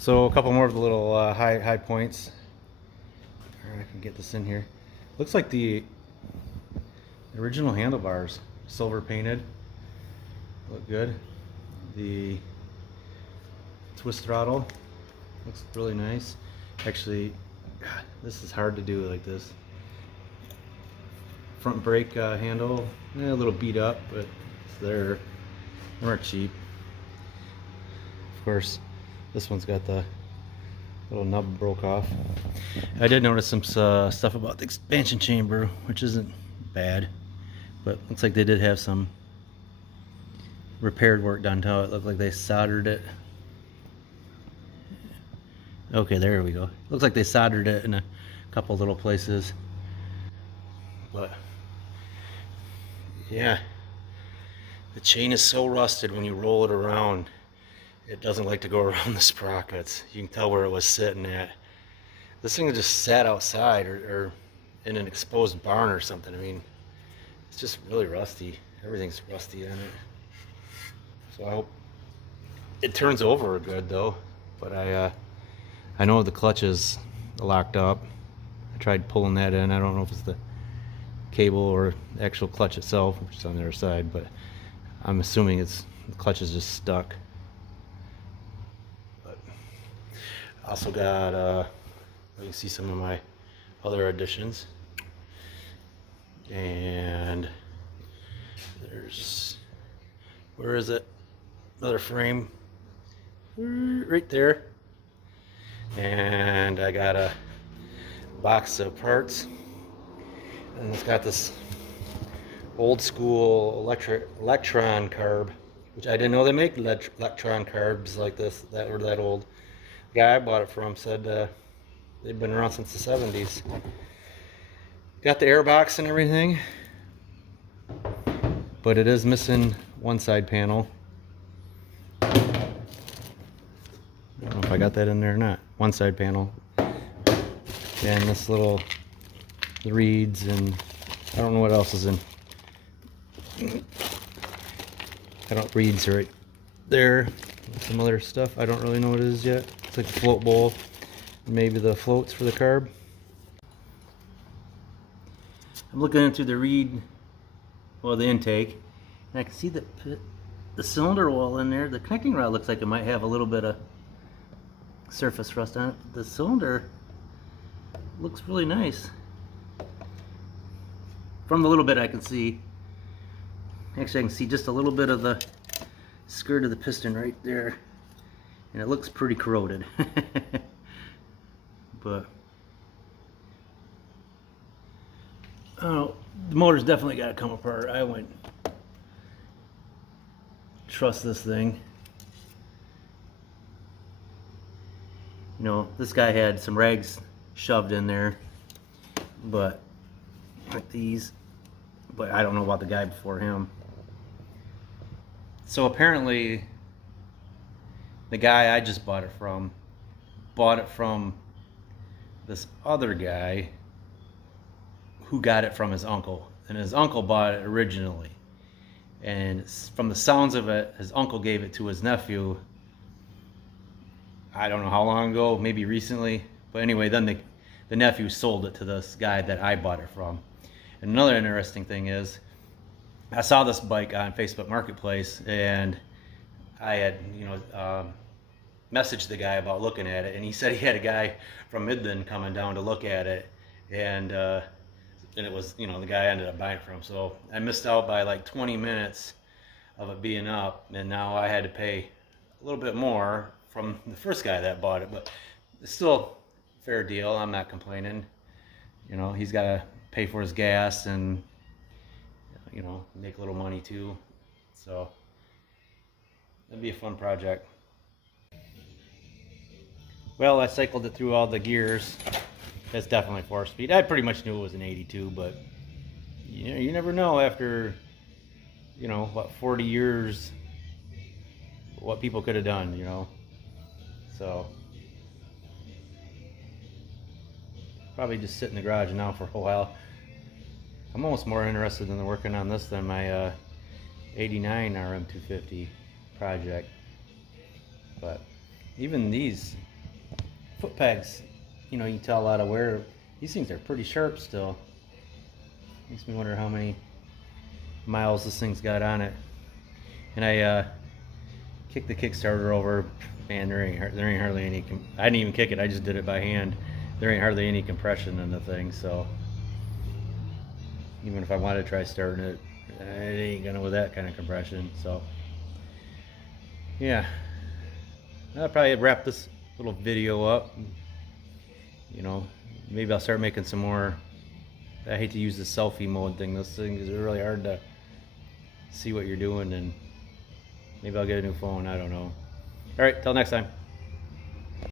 So a couple more of the little high points. I can get this in here. Looks like the original handlebars, silver painted, look good. The twist throttle looks really nice. Actually, God, this is hard to do like this. Front brake handle, a little beat up, but it's there. They weren't cheap. Of course, this one's got the little nub broke off. I did notice some stuff about the expansion chamber, which isn't bad, but looks like they did have some repaired work done to it. It looked like they soldered it. Okay, there we go. Looks like they soldered it in a couple little places. But yeah, the chain is so rusted when you roll it around. It doesn't like to go around the sprockets. You can tell where it was sitting at. This thing just sat outside or in an exposed barn or something. I mean, it's just really rusty. Everything's rusty on it. So I hope it turns over good though. But I know the clutch is locked up. I tried pulling that in. I don't know if it's the cable or the actual clutch itself, which is on the other side, but I'm assuming the clutch is just stuck. But I also got you can see some of my other additions, and there's, where is it, another frame right there, and I got a box of parts, and it's got this old school electron carb, which I didn't know they make electron carbs like this that were that old. The guy I bought it from said they've been around since the 70s. Got the air box and everything, but it is missing one side panel. I don't know if I got that in there or not. One side panel. And this little, the reeds, and I don't know what else is in. Reeds are right there. Some other stuff. I don't really know what it is yet. It's like a float bowl. Maybe the floats for the carb. I'm looking into the reed, well, the intake, and I can see the cylinder wall in there. The connecting rod looks like it might have a little bit of surface rust on it. The cylinder looks really nice. From the little bit I can see, actually I can see just a little bit of the skirt of the piston right there, and it looks pretty corroded. But oh, the motor's definitely got to come apart. I wouldn't trust this thing. You know, this guy had some rags shoved in there, but like these, but I don't know about the guy before him. So apparently the guy I just bought it from this other guy who got it from his uncle, and his uncle bought it originally, and from the sounds of it, his uncle gave it to his nephew. I don't know how long ago, maybe recently, but anyway, then the nephew sold it to this guy that I bought it from. And another interesting thing is, I saw this bike on Facebook Marketplace, and I had, messaged the guy about looking at it, and he said he had a guy from Midland coming down to look at it, and it was, the guy I ended up buying it from. So I missed out by like 20 minutes of it being up, and now I had to pay a little bit more from the first guy that bought it, but it's still a fair deal. I'm not complaining. He's got to pay for his gas and make a little money too, so that'd be a fun project. Well, I cycled it through all the gears. That's definitely 4-speed. I pretty much knew it was an 82, but you never know after 40 years what people could have done, so probably just sit in the garage now for a while. I'm almost more interested in working on this than my 89 RM250 project. But even these foot pegs. You know, you can tell a lot of wear. These things are pretty sharp still. Makes me wonder how many miles this thing's got on it. And I kicked the Kickstarter over. Man, there ain't hardly any. I didn't even kick it. I just did it by hand. There ain't hardly any compression in the thing. So even if I wanted to try starting it, it ain't gonna with that kind of compression. So yeah, I'll probably wrap this little video up. You know, maybe I'll start making some more. I hate to use the selfie mode thing. Those things are really hard to see what you're doing, and maybe I'll get a new phone. I don't know. All right, till next time.